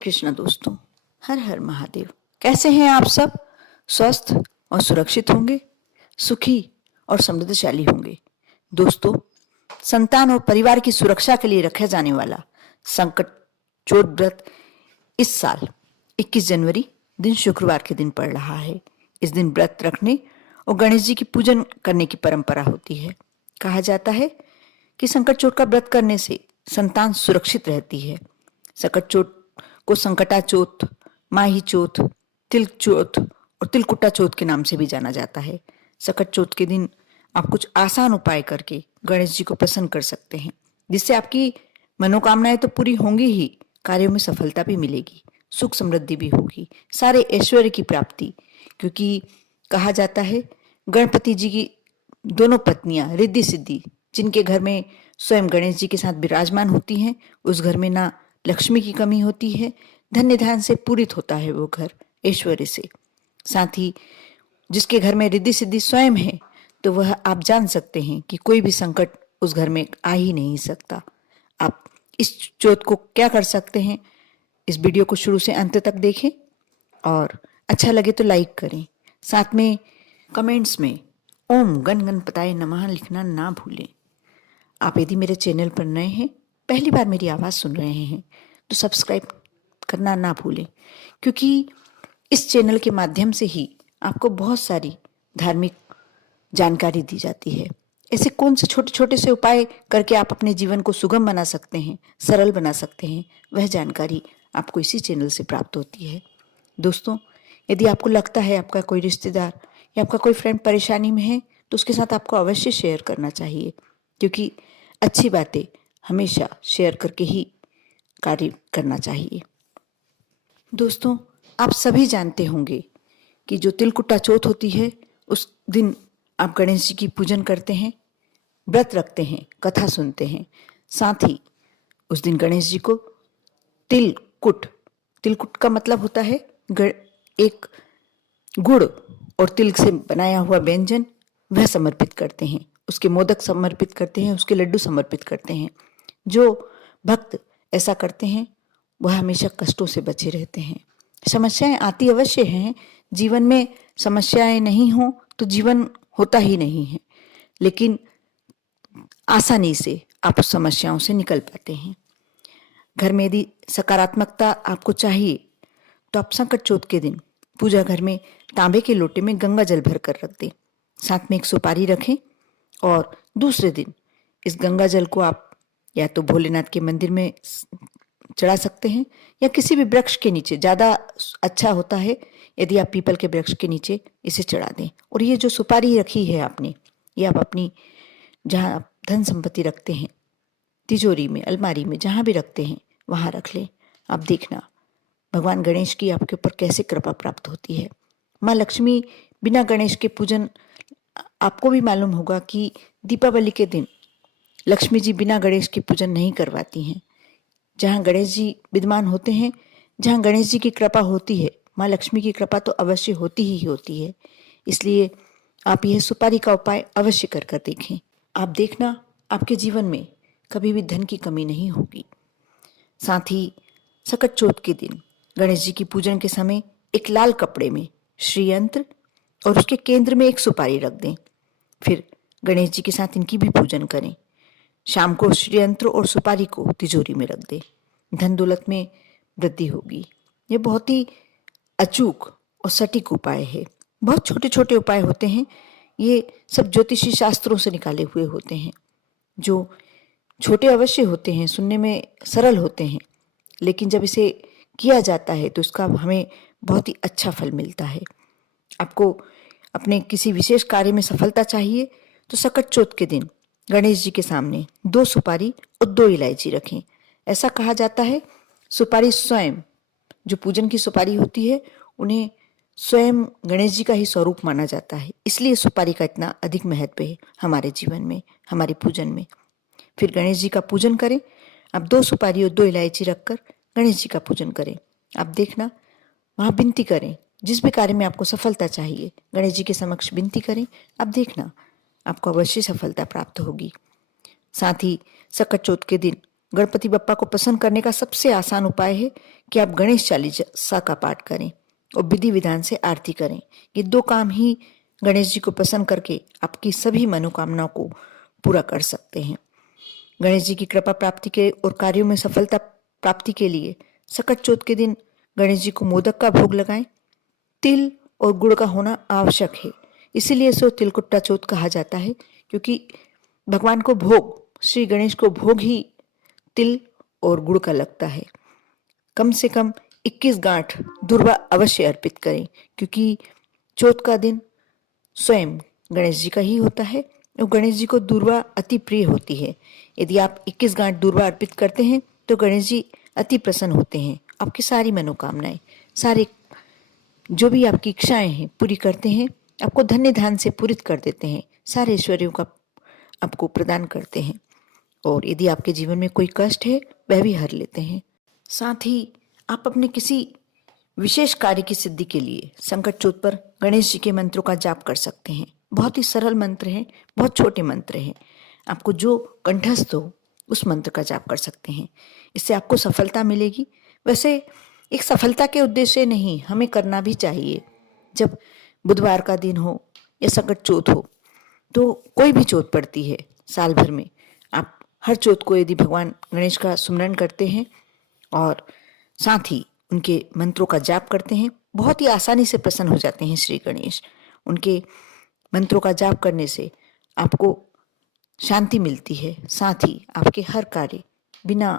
कृष्णा दोस्तों, हर हर महादेव। कैसे हैं आप सब? स्वस्थ और सुरक्षित होंगे, सुखी और समृद्धशाली होंगे। दोस्तों, संतान और परिवार की सुरक्षा के लिए रखा जाने वाला संकट चोट व्रत इस साल 21 जनवरी दिन शुक्रवार के दिन पड़ रहा है। इस दिन व्रत रखने और गणेश जी की पूजन करने की परंपरा होती है। कहा जाता है कि संकट चोट का व्रत करने से संतान सुरक्षित रहती है। संकट चोट को संकटा चौथ, माही चौथ, तिल चौथ और तिलकुटा चौथ के नाम से भी जाना जाता है। संकट चौथ के दिन आप कुछ आसान उपाय करके गणेश जी को प्रसन्न कर सकते हैं, जिससे आपकी मनोकामनाएं तो पूरी होंगी ही, कार्यों में सफलता भी मिलेगी, सुख समृद्धि भी होगी, सारे ऐश्वर्य की प्राप्ति। क्योंकि कहा जाता है गणपति जी की दोनों पत्नियां रिद्धि सिद्धि, जिनके घर में स्वयं गणेश जी के साथ विराजमान होती हैं, उस घर में ना लक्ष्मी की कमी होती है, धन्य धान्य से पूरित होता है वो घर ऐश्वर्य से। साथ ही जिसके घर में रिद्धि सिद्धि स्वयं है, तो वह आप जान सकते हैं कि कोई भी संकट उस घर में आ ही नहीं सकता। आप इस चौथ को क्या कर सकते हैं, इस वीडियो को शुरू से अंत तक देखें और अच्छा लगे तो लाइक करें। साथ में कमेंट्स में ओम गण गणपताय नमः लिखना ना भूलें। आप यदि मेरे चैनल पर नए हैं, पहली बार मेरी आवाज़ सुन रहे हैं, तो सब्सक्राइब करना ना भूलें, क्योंकि इस चैनल के माध्यम से ही आपको बहुत सारी धार्मिक जानकारी दी जाती है। ऐसे कौन से छोटे छोटे से उपाय करके आप अपने जीवन को सुगम बना सकते हैं, सरल बना सकते हैं, वह जानकारी आपको इसी चैनल से प्राप्त होती है। दोस्तों, यदि आपको लगता है आपका कोई रिश्तेदार या आपका कोई फ्रेंड परेशानी में है, तो उसके साथ आपको अवश्य शेयर करना चाहिए, क्योंकि अच्छी बातें हमेशा शेयर करके ही कार्य करना चाहिए। दोस्तों, आप सभी जानते होंगे कि जो तिलकुटा चौथ होती है, उस दिन आप गणेश जी की पूजन करते हैं, व्रत रखते हैं, कथा सुनते हैं। साथ ही उस दिन गणेश जी को तिलकुट, तिलकुट का मतलब होता है एक गुड़ और तिल से बनाया हुआ व्यंजन, वह समर्पित करते हैं। उसके मोदक समर्पित करते हैं, उसके लड्डू समर्पित करते हैं। जो भक्त ऐसा करते हैं वह हमेशा कष्टों से बचे रहते हैं। समस्याएं आती अवश्य हैं, जीवन में समस्याएं नहीं हो तो जीवन होता ही नहीं है, लेकिन आसानी से आप उस समस्याओं से निकल पाते हैं। घर में यदि सकारात्मकता आपको चाहिए, तो आप संकट चौथ के दिन पूजा घर में तांबे के लोटे में गंगा जल भर कर रख दें। साथ में एक सुपारी रखें और दूसरे दिन इस गंगा जल को आप या तो भोलेनाथ के मंदिर में चढ़ा सकते हैं या किसी भी वृक्ष के नीचे। ज़्यादा अच्छा होता है यदि आप पीपल के वृक्ष के नीचे इसे चढ़ा दें। और ये जो सुपारी रखी है आपने, ये आप अपनी जहाँ आप धन संपत्ति रखते हैं, तिजोरी में, अलमारी में, जहाँ भी रखते हैं वहाँ रख लें। आप देखना भगवान गणेश की आपके ऊपर कैसे कृपा प्राप्त होती है। माँ लक्ष्मी बिना गणेश के पूजन, आपको भी मालूम होगा कि दीपावली के दिन लक्ष्मी जी बिना गणेश के पूजन नहीं करवाती हैं। जहाँ गणेश जी विद्यमान होते हैं, जहाँ गणेश जी की कृपा होती है, माँ लक्ष्मी की कृपा तो अवश्य होती ही होती है। इसलिए आप यह सुपारी का उपाय अवश्य कर कर देखें। आप देखना आपके जीवन में कभी भी धन की कमी नहीं होगी। साथ ही संकट चौथ के दिन गणेश जी की पूजन के समय एक लाल कपड़े में श्री यंत्र और उसके केंद्र में एक सुपारी रख दें। फिर गणेश जी के साथ इनकी भी पूजन करें। शाम को श्री यंत्र और सुपारी को तिजोरी में रख दें। धन दौलत में वृद्धि होगी। ये बहुत ही अचूक और सटीक उपाय है। बहुत छोटे छोटे उपाय होते हैं, ये सब ज्योतिषी शास्त्रों से निकाले हुए होते हैं, जो छोटे अवश्य होते हैं, सुनने में सरल होते हैं, लेकिन जब इसे किया जाता है तो उसका हमें बहुत ही अच्छा फल मिलता है। आपको अपने किसी विशेष कार्य में सफलता चाहिए तो संकट चौथ के दिन गणेश जी के सामने 2 सुपारी और 2 इलायची रखें। ऐसा कहा जाता है सुपारी स्वयं, जो पूजन की सुपारी होती है, उन्हें स्वयं गणेश जी का ही स्वरूप माना जाता है। इसलिए सुपारी का इतना अधिक महत्व है हमारे जीवन में, हमारे पूजन में। फिर गणेश जी का पूजन करें। आप 2 सुपारी और 2 इलायची रखकर गणेश जी का पूजन करें। आप देखना वहाँ विनती करें, जिस भी कार्य में आपको सफलता चाहिए गणेश जी के समक्ष विनती करें। आप देखना आपको अवश्य सफलता प्राप्त होगी। साथ ही संकट चौथ के दिन गणपति बप्पा को प्रसन्न करने का सबसे आसान उपाय है कि आप गणेश चालीसा का पाठ करें और विधि विधान से आरती करें। ये 2 काम ही गणेश जी को प्रसन्न करके आपकी सभी मनोकामनाओं को पूरा कर सकते हैं। गणेश जी की कृपा प्राप्ति के और कार्यों में सफलता प्राप्ति के लिए सकट चौथ के दिन गणेश जी को मोदक का भोग लगाएं। तिल और गुड़ का होना आवश्यक है, इसीलिए इसे तिलकुट्टा चौथ कहा जाता है, क्योंकि भगवान को भोग, श्री गणेश को भोग ही तिल और गुड़ का लगता है। कम से कम 21 गांठ दूर्वा अवश्य अर्पित करें, क्योंकि चौथ का दिन स्वयं गणेश जी का ही होता है और गणेश जी को दूर्वा अति प्रिय होती है। यदि आप 21 गांठ दूर्वा अर्पित करते हैं तो गणेश जी अति प्रसन्न होते हैं, आपकी सारी मनोकामनाएं, सारे जो भी आपकी इच्छाएं हैं पूरी करते हैं, आपको धन्य धान से पूरित कर देते हैं, सारे ऐश्वर्यों का आपको प्रदान करते हैं। और यदि आपके जीवन में कोई कष्ट है वह भी हर लेते हैं। साथ ही आप अपने किसी विशेष कार्य की सिद्धि के लिए संकट चौथ पर गणेश जी के मंत्रों का जाप कर सकते हैं। बहुत ही सरल मंत्र हैं, बहुत छोटे मंत्र हैं, आपको जो कंठस्थ हो उस मंत्र का जाप कर सकते हैं। इससे आपको सफलता मिलेगी। वैसे एक सफलता के उद्देश्य नहीं, हमें करना भी चाहिए। जब बुधवार का दिन हो या संकट चौथ हो, तो कोई भी चौथ पड़ती है साल भर में, आप हर चौथ को यदि भगवान गणेश का सुमरन करते हैं और साथ ही उनके मंत्रों का जाप करते हैं, बहुत ही आसानी से प्रसन्न हो जाते हैं श्री गणेश। उनके मंत्रों का जाप करने से आपको शांति मिलती है, साथ ही आपके हर कार्य बिना,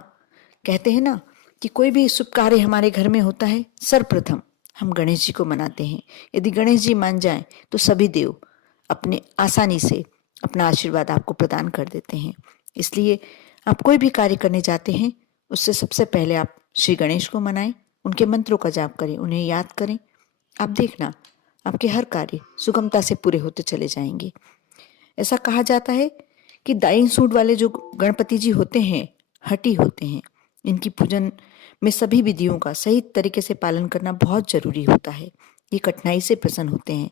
कहते हैं ना कि कोई भी शुभ कार्य हमारे घर में होता है, सर्वप्रथम हम गणेश जी को मनाते हैं। यदि गणेश जी मान जाएं तो सभी देव अपने आसानी से अपना आशीर्वाद आपको प्रदान कर देते हैं। इसलिए आप कोई भी कार्य करने जाते हैं उससे सबसे पहले आप श्री गणेश को मनाएं, उनके मंत्रों का जाप करें, उन्हें याद करें। आप देखना आपके हर कार्य सुगमता से पूरे होते चले जाएंगे। ऐसा कहा जाता है कि दाई सूंड वाले जो गणपति जी होते हैं हठी होते हैं। इनकी पूजन में सभी विधियों का सही तरीके से पालन करना बहुत जरूरी होता है। ये कठिनाई से प्रसन्न होते हैं,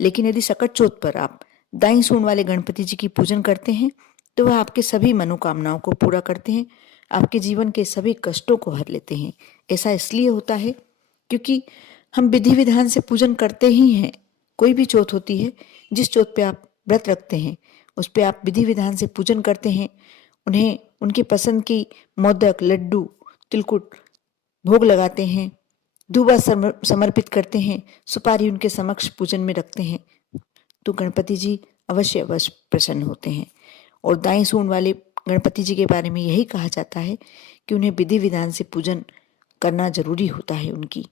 लेकिन यदि सकट चौथ पर आप दाई सूंड वाले गणपति जी की पूजन करते हैं तो वह आपके सभी मनोकामनाओं को पूरा करते हैं, आपके जीवन के सभी कष्टों को हर लेते हैं। ऐसा इसलिए होता है क्योंकि हम विधि विधान से पूजन करते ही हैं। कोई भी चौथ होती है, जिस चौथ पे आप व्रत रखते हैं उस पे आप विधि विधान से पूजन करते हैं, उन्हें उनकी पसंद की मोदक, लड्डू, तिलकुट भोग लगाते हैं, दूबा समर्पित करते हैं, सुपारी उनके समक्ष पूजन में रखते हैं, तो गणपति जी अवश्य अवश्य प्रसन्न होते हैं। और दाई सूंड वाले गणपति जी के बारे में यही कहा जाता है कि उन्हें विधि विधान से पूजन करना जरूरी होता है उनकी।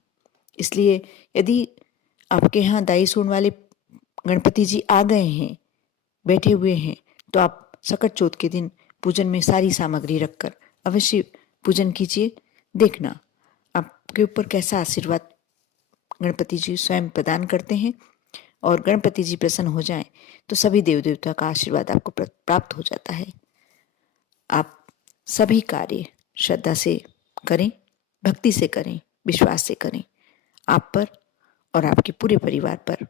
इसलिए यदि आपके यहाँ दाई सूंड वाले गणपति जी आ गए हैं, बैठे हुए हैं, तो आप सकट चौथ के दिन पूजन में सारी सामग्री रखकर अवश्य पूजन कीजिए। देखना आपके ऊपर कैसा आशीर्वाद गणपति जी स्वयं प्रदान करते हैं। और गणपति जी प्रसन्न हो जाएं तो सभी देव देवता का आशीर्वाद आपको प्राप्त हो जाता है। आप सभी कार्य श्रद्धा से करें, भक्ति से करें, विश्वास से करें। आप पर और आपके पूरे परिवार पर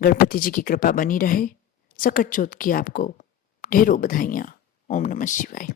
गणपति जी की कृपा बनी रहे। सकट चौथ की आपको ढेरों बधाइयाँ। ओम नमः शिवाय।